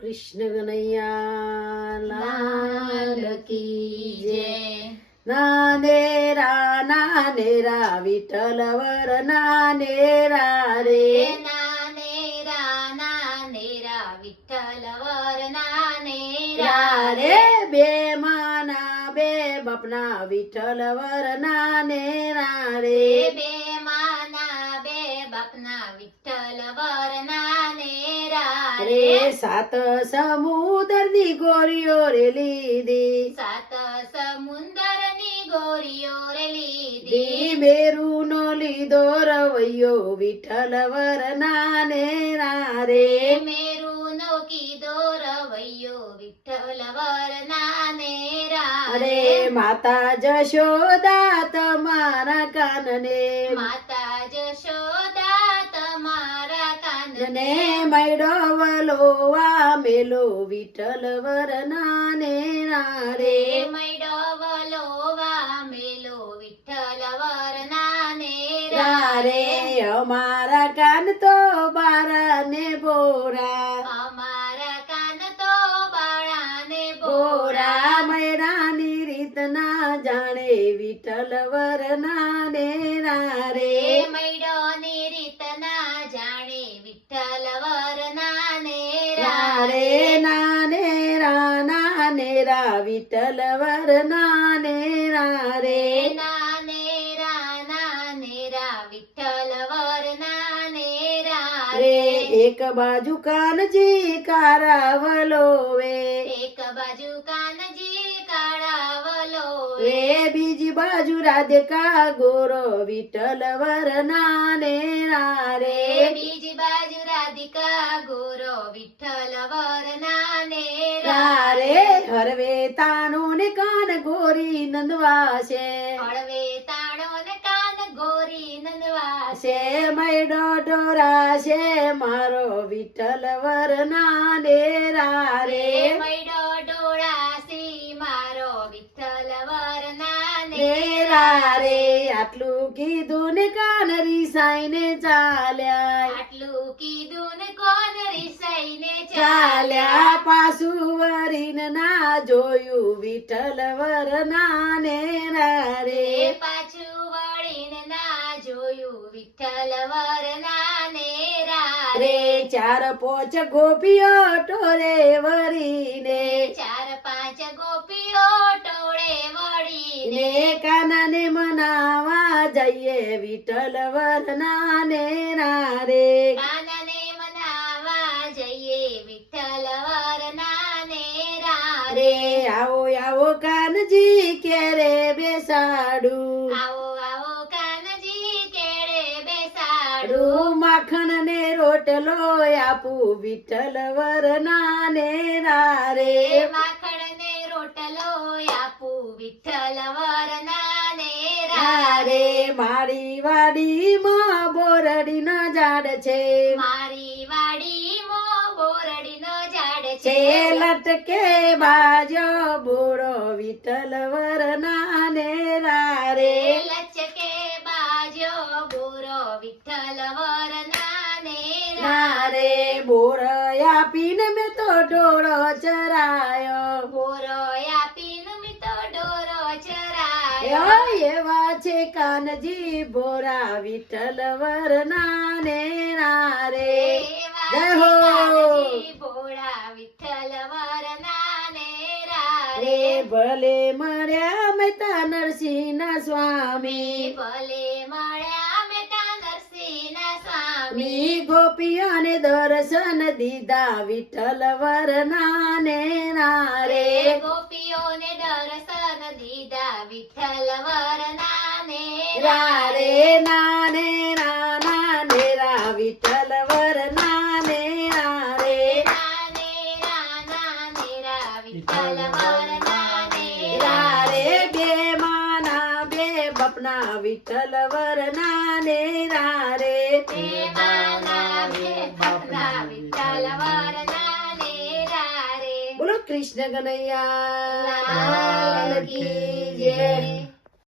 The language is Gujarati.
કૃષ્ણ કનૈયા લાલ કી જય। નાનેરા વિઠ્ઠલ વર નાનેરા રે, નાનેરા વિઠ્ઠલ વર નાનેરા રે બે માના બે બાપના વિઠ્ઠલ વર નાનેરા રે, બે માના બે બાપના વિઠ્ઠલ વર નાનેરા રે સાત સમુદર ની ગોરીઓ રે લીધી, સાત સમુંદર ની ગોરીઓ રે લીધી, દી મેરુ નો લીધો રવૈયો વિઠ્ઠલ વર નાનેરા રે, મેરુ નો કીધો રવૈયો વિઠ્ઠલ વર નાનેરા રે માતા જશોદા તમારા કાનને, માતા જશોદા તમારા કાનને મૈડો વલોવા મેલો વિઠ્ઠલ વર નાનેરા રે, મૈડો વલોવા મેલો વિઠ્ઠલ વર નાનેરા રે અમારા કાન તો બારા ને બોરા, અમારા કાન તો બાળાને બોરા મૈરાની રીત ના જાણે વિઠ્ઠલ વર નાનેરા રે, મૈડોની રીત ના જાણે વિઠ્ઠલ વર નાનેરા રે નાનેરા વિઠ્ઠલ વર નાનેરા રે, નાનેરા વિઠ્ઠલ વર નાનેરા રે એક બાજુ કાનજી કારાવલોવે, એક બાજુ કાનજી કાળાવલો રે બીજી બાજુ રાધિકા ગોરો વિઠ્ઠલ વર નાનેરા રે, બીજી બાજુ રાધિકા ગોરો વિઠ્ઠલ વર નાનેરા રે હરવે તાણો ને કાન ગોરી નંદવાસે, હળવે તાણો ને કાન ગોરી નંદવાસે મૈડો ડોરાશે મારો વિઠ્ઠલ વર નાનેરા રે, મૈડો ડોળાસી મારો વિઠ્ઠલ વર નાનેરા રે આટલું કીધું ને કાન રીસાઈને ચાલ્યા, આટલું કીધું ને કોણ રિસાઈને ચાલ્યા પાછું વરીને ના જોયું વિઠ્ઠલ વર નાનેરા રે, પાછું વળીને ના જોયું વિઠ્ઠલ વર નાનેરા રે ચાર પોચ ગોપીઓ ટોરે વરીને, ચાર પાંચ ગોપીઓ ટોળે વળીને કાનાને મનાવા જઈએ વિઠ્ઠલ વર નાનેરા રે, કાનાને મનાવા જઈએ વિઠ્ઠલ વર નાનેરા રે આવો આવો કાનજી કેરે બેસાડું, આવો આવો કાનજી કેળે બેસાડું માખણ ને રોટલો આપું વિઠ્ઠલ વર નાનેરા રે, માખણ ને રોટલો આપું વિઠ્ઠલ વર નાનેરા રે મારી વાડીમાં બોરડી નો ઝાડ છે, મારી વાડીમાં બોરડીનો ઝાડ છે છે લટકે બાજો બોરો વિઠ્ઠલ વર નાનેરા રે, લચકે બાજો બોરો વિઠ્ઠલ વર નાનેરા રે બોર આપીને મેં તો ઢોળો ચરાયો, બોરો આપીને મી તો ડોરો ચરાયો એવા છે કાનજી બોરા વિઠ્ઠલ વર નાનેરા રે, જય હો ભોળા વિઠ્ઠલ વર નાનેરા રે ભલે મળ્યા મહેતા નરસિંહ ના સ્વામી, ભલે મળ્યા મેતા નરસિંહના સ્વામી ગોપીઓને દર્શન દીધા વિઠ્ઠલ વર નાનેરા રે, ગોપીઓને દર્શન દીધા વિઠ્ઠલ વર નાનેરા રે નાનેરા વિઠ્ઠલ વર નાનેરા રે, નાનેરા વિઠ્ઠલ વર નાનેરા રે બે માના બે બાપના વિઠ્ઠલ વર નાનેરા રે, દેવાના બે બાપના વિઠ્ઠલ વર નાનેરા રે બોલો કૃષ્ણ કનૈયા લાલ કી જય।